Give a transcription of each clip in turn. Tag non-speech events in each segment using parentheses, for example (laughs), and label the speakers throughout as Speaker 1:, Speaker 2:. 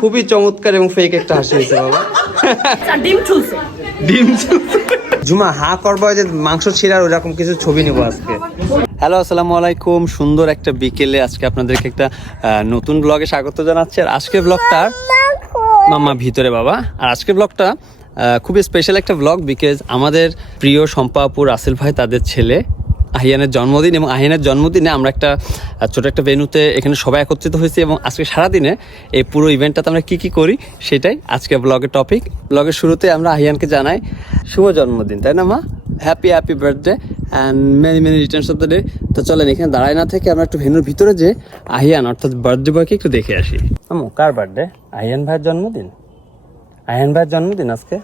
Speaker 1: খুবই চমৎকার এবং ফেক একটা হাসি হয়েছে বাবা।
Speaker 2: ডিম চুলছে।
Speaker 1: ডিম জুমা হা করব যে মাংস ছিঁড়ার ওরকম কিছু ছবি নেব আজকে। হ্যালো আসসালামু আলাইকুম। সুন্দর একটা বিকেলে আজকে আপনাদেরকে একটা নতুন ব্লগে স্বাগত জানাচ্ছি। আর আজকের ব্লগটা মামা ভিতরে বাবা। আর আজকের ব্লগটা খুবই স্পেশাল একটা ব্লগ বিকজ আমাদের প্রিয় শম্পাপুর আসিল ভাই তাদের ছেলে আহিয়ানের জন্মদিন এবং আহিয়ানের জন্মদিনে আমরা একটা ছোট একটা ভেনুতে এখানে সবাই একত্রিত হয়েছি এবং আজকে সারাদিনে এই পুরো ইভেন্টটাতে আমরা কি কি করি সেটাই আজকে ব্লগের টপিক ব্লগের শুরুতে আমরা আহিয়ানকে জানাই, শুভ জন্মদিন তাই না, মা? Happy happy birthday and many many returns of the day তো চলেন, এখানে দাঁড়ায় না থেকে আমরা একটু ভেনুর ভিতরে যে আহিয়ান, অর্থাৎ বার্থডে বয়কে একটু দেখে আসি। আমু কার বার্থডে আহিয়ান ভাইয়ের জন্মদিন? আহিয়ান ভাইয়ের জন্মদিন আজকে?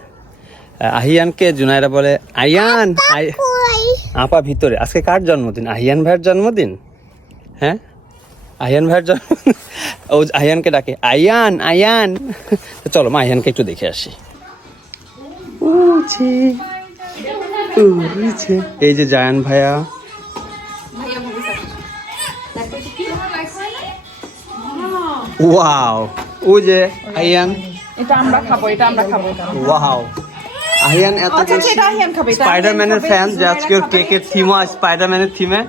Speaker 1: আহিয়ানকে জুনাইরা বলে আয়ান আই- আপা ভিতরে। আজকে কার জন্মদিন? আহিয়ান ভাইয়ের জন্মদিন? হ্যাঁ? আহিয়ান ভাইয়ের জন্মদিন? ও আহিয়ানকে ডাকে। আয়ান আয়ান চলো মা আহিয়ানকে একটু দেখে আসি। এই যে জায়ান ভাইয়া। ওয়াও। ও যে আয়ান
Speaker 2: এটা আমরা খাব এটা আমরা খাব
Speaker 1: ওয়াও। আহিয়ান এত
Speaker 2: আচ্ছা, আচ্ছা, আহিয়ান
Speaker 1: স্পাইডারম্যানের ফ্যান যে
Speaker 2: জুনায়েরা
Speaker 1: আজকে
Speaker 2: খাবে।
Speaker 1: কেকের থিমও স্পাইডারম্যানের থিমে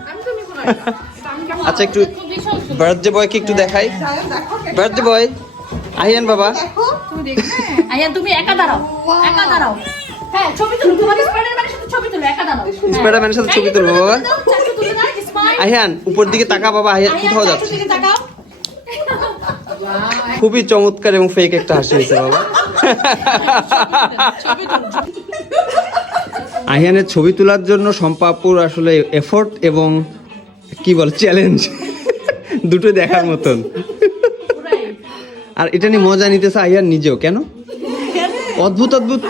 Speaker 1: আচ্ছা একটু বার্থডে বয়কে একটু দেখাই। বার্থডে বয় আহিয়ান বাবা।
Speaker 2: আয়ান তুমি একা দাঁড়াও একা দাঁড়াও। হ্যাঁ ছবি তুলো তোমার স্পাইডারম্যানের সাথে ছবি তুলো একা দাঁড়াও।
Speaker 1: স্পাইডারম্যানের সাথে ছবি তুলবো বাবা। আহিয়ান উপর দিকে তাকা বাবা আহিয়ান কোথাও যাচ্ছে। খুবই চমৎকার এবং ফেক একটা হাসি হয়েছে বাবা। আহিয়ানের ছবি তোলার জন্য সম্পাপুর আসলে এফোর্ট এবং কি বল চ্যালেঞ্জ দুটো দেখার মতন। আর এটা নিয়ে মজা নিতেছে আহিয়ান নিজেও, কেন? অদ্ভুত অদ্ভুত।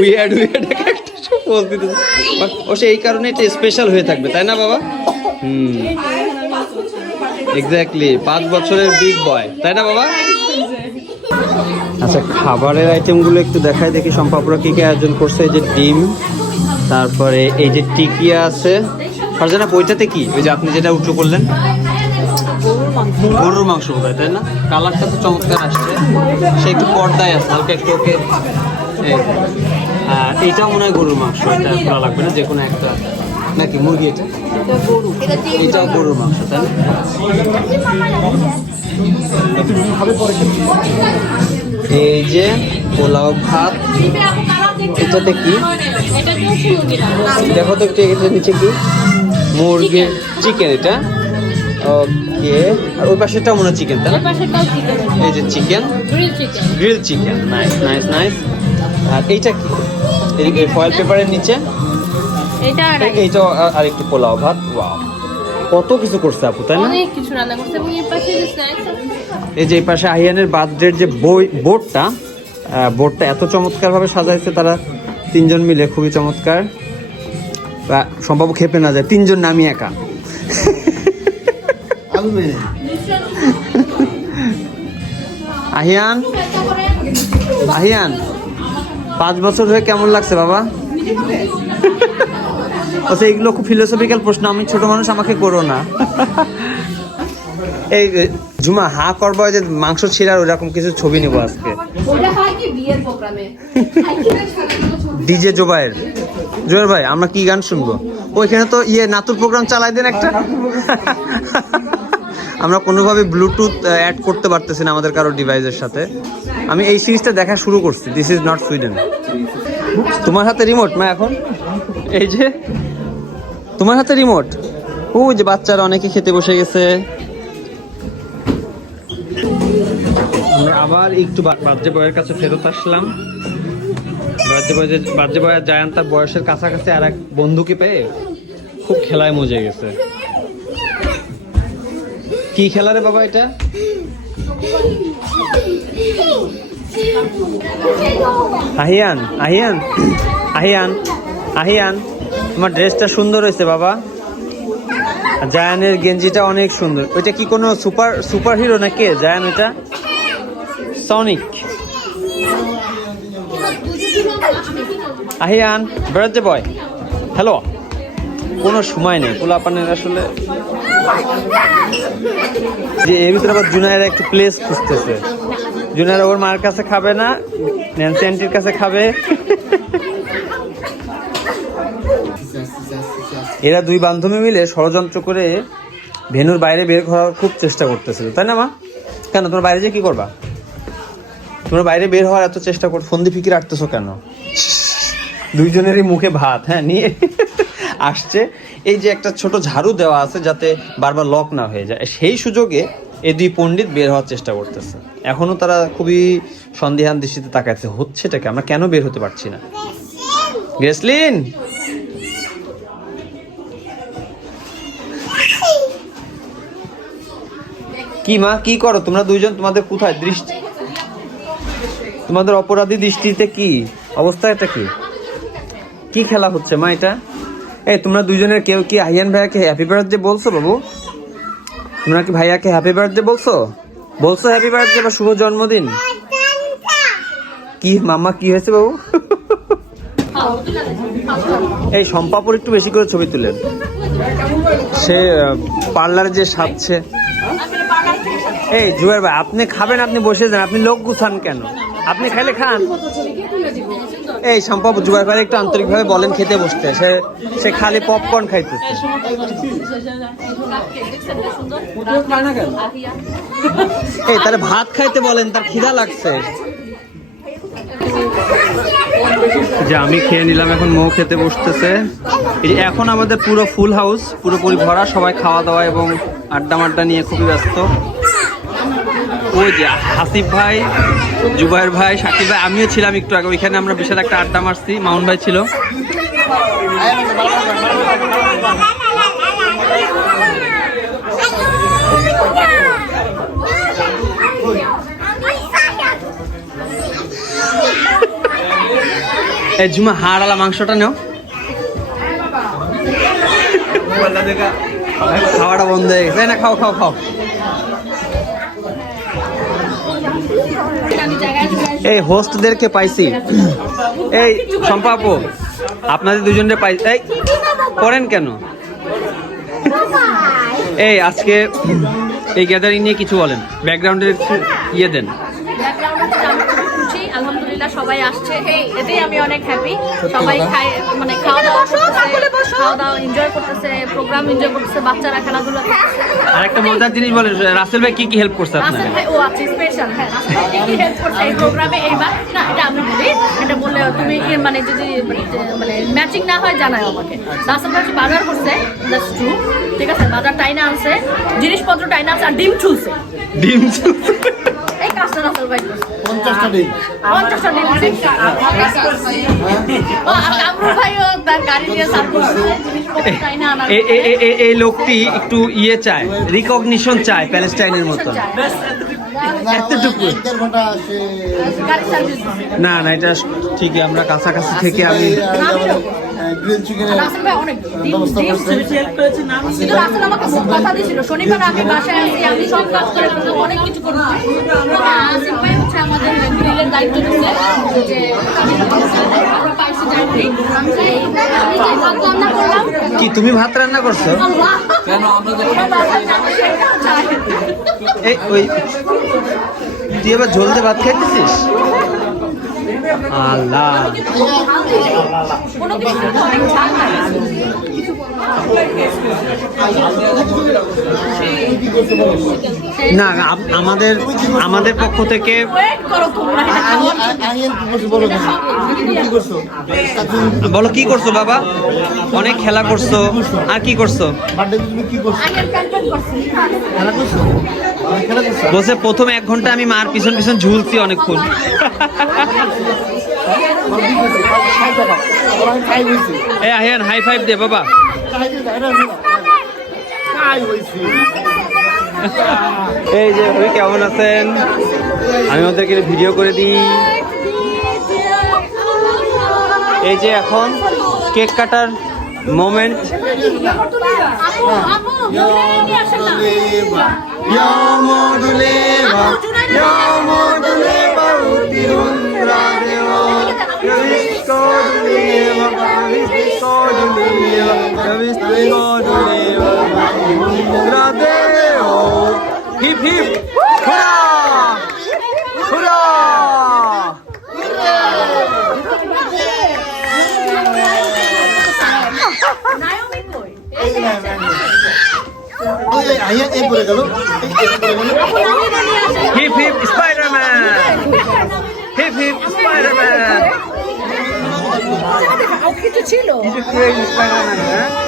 Speaker 1: উইয়ার্ড উইয়ার্ড ও সে এই কারণে এটা স্পেশাল হয়ে থাকবে, তাই না বাবা? হুম। এক্স্যাক্টলি পাঁচ বছরের বিগ বয় তাই না বাবা? আচ্ছা খাবারের আইটেমগুলো একটু দেখাই দেখি। সম্পাপুরা কী কী আয়োজন করছে? এই যে ডিম তারপরে এই যে টিকিয়া আছে। ফারজানা বইটাতে কি? ওই যে আপনি যেটা উঁচু করলেন। গরুর মাংস বোধ তাই না? কালারটা তো চমৎকার আসছে। সে একটু পর্দায় আছে হালকা একটু ওকে এই যে। আর এইটাও মনে হয় গরুর মাংস এটা খোলা লাগবে না যে কোনো একটা। নাকি মুরগি এটা? এটাও গরুর মাংস তাই না? এই যে পোলাও ভাত এটাতে কি? দেখো তো একটু এটা নিচে কি? মুরগি চিকেন এটা। ওকে আর ওই পাশেটাও মনে হয় চিকেন তাই না? এই যে chicken. Grill chicken nice nice nice আর এইটা কি? এদিকে ফয়েল পেপারের নিচে। এইটা আর- আর একটু পোলাও ভাত ওয়াও কত কিছু করছে আপু তাই না?
Speaker 2: অনেক কিছু রান্না করছে এবং এর পাশে যে স্ন্যাক্স
Speaker 1: এই যে এই পাশে আহিয়ানের বার্থডের যে বই বোর্ডটা বোর্ডটা এত চমৎকার ভাবে সাজাইছে তারা তিনজন মিলে খুবই চমৎকার। সম্ভব খেপে না যায় তিনজন নামি একা। আহিয়ান আহিয়ান পাঁচ বছর হয়ে কেমন লাগছে বাবা? আচ্ছা এগুলো খুব ফিলোসফিক্যাল প্রশ্ন। আমি ছোট মানুষ আমাকে করো না। এই জুমা হা করব যে মাংস ছিঁড়ার ওরকম কিছু ছবি নেব আজকে। ডিজে জোবাইয়ের জোয়ের ভাই আমরা কি গান শুনব? ওইখানে তো ইয়ে নাতুর প্রোগ্রাম চালাই দেন একটা। আমরা কোনোভাবে ব্লুটুথ অ্যাড করতে পারতেছি না আমাদের কারও ডিভাইসের সাথে। আমি এই সিরিজটা দেখা শুরু করছি। দিস ইজ নট সুইডেন তোমার হাতে রিমোট মা এখন? এই যে তোমার হাতে রিমোট ও যে বাচ্চারা অনেকে খেতে বসে গেছে আমরা আবার একটু বা- বাদ্যে বয়ের কাছে ফেরত আসলাম বাদ্যে বয় যে বাদ্যে বয় আর জায়ান তার বয়সের কাছাকাছি আর এক বন্ধুকে পেয়ে খুব খেলায় মজে গেছে কি খেলা রে বাবা এটা আহিয়ান আহিয়ান আহিয়ান আহিয়ান তোমার ড্রেসটা সুন্দর হয়েছে, বাবা। জায়ানের গেঞ্জিটা অনেক সুন্দর। ওইটা কি কোনো সুপার সুপার হিরো না কে জায়ান, ওইটা? Sonik Ahiyan birthday boy hello কোনো সময় নেই। পোলাপানের আসলে যে এর ভিতরে আবার জুনায়ের একটু প্লেস খুঁজতেছে। জুনায়ের ওর মার কাছে খাবে না, ন্যান্সি আন্টির কাছে খাবে। এরা দুই বান্ধবী মিলে ষড়যন্ত্র করে ভেনুর বাইরে বের করার খুব চেষ্টা করতেছিল। তাই না, মা? কেন, তোমার বাইরে যে কি করবা? তোমরা বাইরে বের হওয়ার এত চেষ্টা কর, ফন্দি ফিকির রাখতেছো কেন? দুইজনেরই মুখে ভাত হ্যাঁ নিয়ে আসছে। এই যে একটা ছোট ঝাড়ু দেওয়া আছে যাতে বারবার লক না হয়ে যায়। সেই সুযোগে এই দুই পণ্ডিত বের হওয়ার চেষ্টা করতেছে। এখনও তারা খুবই সন্দেহান দৃষ্টিতে তাকাচ্ছে হচ্ছেটাকে আমরা কেন বের হতে পারছি না? গ্রেসলিন! কি মা, কি করো? তোমরা দুইজন, তোমাদের কোথায় দৃষ্টি? তোমাদের অপরাধী দৃষ্টিতে কি? অবস্থা এটা কি? কি খেলা হচ্ছে মা এটা? এই, তোমরা দুইজনের কেউ কি আহিয়ান ভাইয়াকে হ্যাপি বার্থডে বলছো বাবু? তোমরা কি ভাইয়াকে হ্যাপি বার্থডে বলছো? বলছো হ্যাপি বার্থডে বা শুভ জন্মদিন? কি মামা কি হয়েছে বাবু? এই সম্পাপুর একটু বেশি করে ছবি তুলেন। সে পার্লারে যে সাজছে। এই জুয়ার ভাই, আপনি খাবেন, আপনি বসে যান, আপনি লোক গুছান কেন? আপনি খাইলে খান। এই সম্ভব জুয়ার ভাই একটু আন্তরিকভাবে বলেন, খেতে বসতে। সে সে খালি পপকর্ন খাইতেছে। এই তার ভাত খাইতে বলেন, তার খিদা লাগছে। যে আমি খেয়ে নিলাম, এখন মৌ খেতে বসতেছে। এই এখন আমাদের পুরো ফুল হাউস পুরোপুরি ভরা, সবাই খাওয়া দাওয়া এবং আড্ডা মাড্ডা নিয়ে খুবই ব্যস্ত। ওই যে হাসিফ ভাই, জুবাইর ভাই শাকিব ভাই, আমিও ছিলাম একটু আগে, ওইখানে আমরা বিশাল একটা আড্ডা মারছি, মাউন ভাই ছিল। এই জুমা হাড়ালা মাংসটা নেও। খাওয়াটা বন্ধ হয়ে গেছে। না, খাও খাও খাও। এই হোস্টদেরকে পাইছি। এই সম্পাপু আপনাদের দুজনকে পাই এই, করেন কেন? এই, আজকে এই গ্যাদারিং নিয়ে কিছু বলেন। ব্যাকগ্রাউন্ডের ইয়ে দেন
Speaker 2: ব্যাকগ্রাউন্ড হচ্ছে আমি খুব খুশি আলহামদুলিল্লাহ সবাই আসছে। এতেই আমি অনেক হ্যাপি সবাই খায় মানে খাওয়া দাওয়া খাওয়া দাওয়া এনজয় করতেছে প্রোগ্রাম এনজয় করতেছে বাচ্চারা খেলাধুলা
Speaker 1: আর একটা মজার জিনিস বলেন রাসেল ভাই কি কি হেল্প করছে
Speaker 2: রাসেল ভাই ও আছে স্পেশাল হ্যাঁ রাসেল ভাই কি কি হেল্প করছে এই প্রোগ্রামে এইবার না এটা আমি বলি এটা বললে তুমি কি মানে যদি মানে ম্যাচিং না হয় জানাও আমাকে। রাসেল ভাই বাজার করছে দ্যাটস ট্রু ঠিক আছে? বাজার টাইনা আনছে জিনিসপত্র টাইনা আনছে আর ডিম ছুলছে।
Speaker 1: ডিম
Speaker 2: এই কাজটা রাসেল ভাই করছে
Speaker 3: পঞ্চাশটা ডিম
Speaker 2: পঞ্চাশটা ডিম
Speaker 1: এই লোকটি একটু ইয়ে চায় রিকগনিশন চায় প্যালেস্টাইনের
Speaker 2: সার্ভিস
Speaker 1: না না এটা ঠিকই আমরা কাছাকাছি থেকে আমি
Speaker 3: গ্রিল চিকেনের ব্যবস্থা করছে।
Speaker 2: কিন্তু রাসেল আমাকে খুব কথা দিয়েছিল। শনিবার আমি বাসায় আসি আমি সব কাজ করে ফেলব, অনেক কিছু করব। আসিফ ভাই হচ্ছে আমাদের গ্রিলের দায়িত্ব দিচ্ছে যে আমরা পাইছি চাকরি আমি চাই আমি যে ভাত রান্না করলাম।
Speaker 1: কি তুমি ভাত রান্না করছ?
Speaker 2: কেন আমরা
Speaker 1: এই ওই তুই এবার ঝোলতে ভাত খাইতেছিস? আল্লাহ। না আমাদের আমাদের পক্ষ থেকে
Speaker 3: বলো কি করছ?
Speaker 1: বাবা? অনেক খেলা করছ। আর কি করছ? বসে প্রথম এক ঘণ্টা আমি মার পিছন পিছন ঝুলছি অনেকক্ষণ। এ আহিয়ান হাই ফাইভ দে বাবা। এই যে ভাবি কেমন আছেন? আমি ওদেরকে ভিডিও করে দিই। এই যে এখন কেক কাটার মোমেন্ট
Speaker 2: আপু,
Speaker 3: রাধে ও
Speaker 2: hip hip hurray
Speaker 1: hurray hip hip Spiderman hip hip
Speaker 2: Spiderman ছিল
Speaker 1: স্পাইডারম্যান হ্যাঁ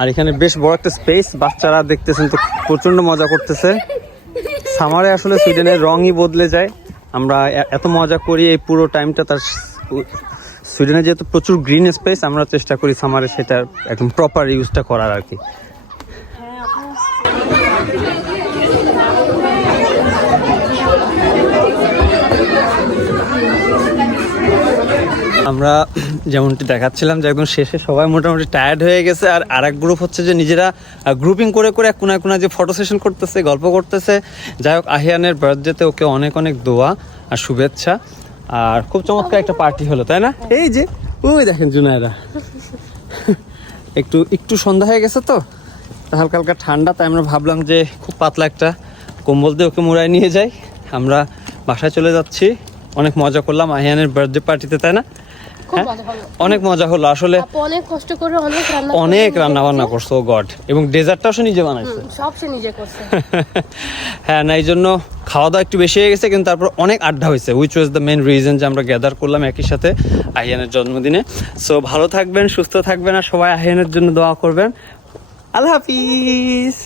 Speaker 1: আর এখানে বেশ বড় একটা স্পেস বাচ্চারা দেখতেছেন তো প্রচণ্ড মজা করতেছে। সামারে আসলে সুইডেনের রঙই বদলে যায়। আমরা এত মজা করি এই পুরো টাইমটা তার সুইডেনে যেহেতু প্রচুর গ্রিন স্পেস আমরা চেষ্টা করি সামারে সেটা একদম প্রপার ইউজটা করার আর কি। আমরা যেমনটি দেখাচ্ছিলাম যে একদম শেষে সবাই মোটামুটি টায়ার্ড হয়ে গেছে, আর আরেক গ্রুপ হচ্ছে যে নিজেরা গ্রুপিং করে করে এক কোনায় কোনায় যে ফটো সেশন করতেছে, গল্প করতেছে। যাই হোক, আহিয়ানের বার্থডেতে ওকে অনেক অনেক দোয়া আর শুভেচ্ছা। আর খুব চমৎকার একটা পার্টি হলো, তাই না? এই যে, ওই দেখেন জুনায়রা একটু একটু সন্ধ্যা হয়ে গেছে তো হালকা হালকা ঠান্ডা, তাই আমরা ভাবলাম যে খুব পাতলা একটা কম্বল দিয়ে ওকে মোড়ায় নিয়ে যাই। আমরা বাসায় চলে যাচ্ছি। অনেক মজা করলাম আহিয়ানের বার্থডে পার্টিতে তাই না? অনেক মজা হলো। আসলে
Speaker 4: অনেক কষ্ট করে অনেক রান্না
Speaker 1: অনেক রান্না বান্না করছ গড। এবং ডেজার্টটাও সে নিজে বানাইছে।
Speaker 4: সব সে নিজে করছে। (laughs)
Speaker 1: হ্যাঁ না এই জন্য খাওয়া দাওয়া একটু বেশি হয়ে গেছে কিন্তু তারপর অনেক আড্ডা হয়েছে which was the main reason যে আমরা গ্যাদার করলাম একই সাথে আহিয়ানের জন্মদিনে। সো ভালো থাকবেন সুস্থ থাকবেন আর সবাই আহিয়ানের জন্য দোয়া করবেন। আল্লাহ হাফিজ!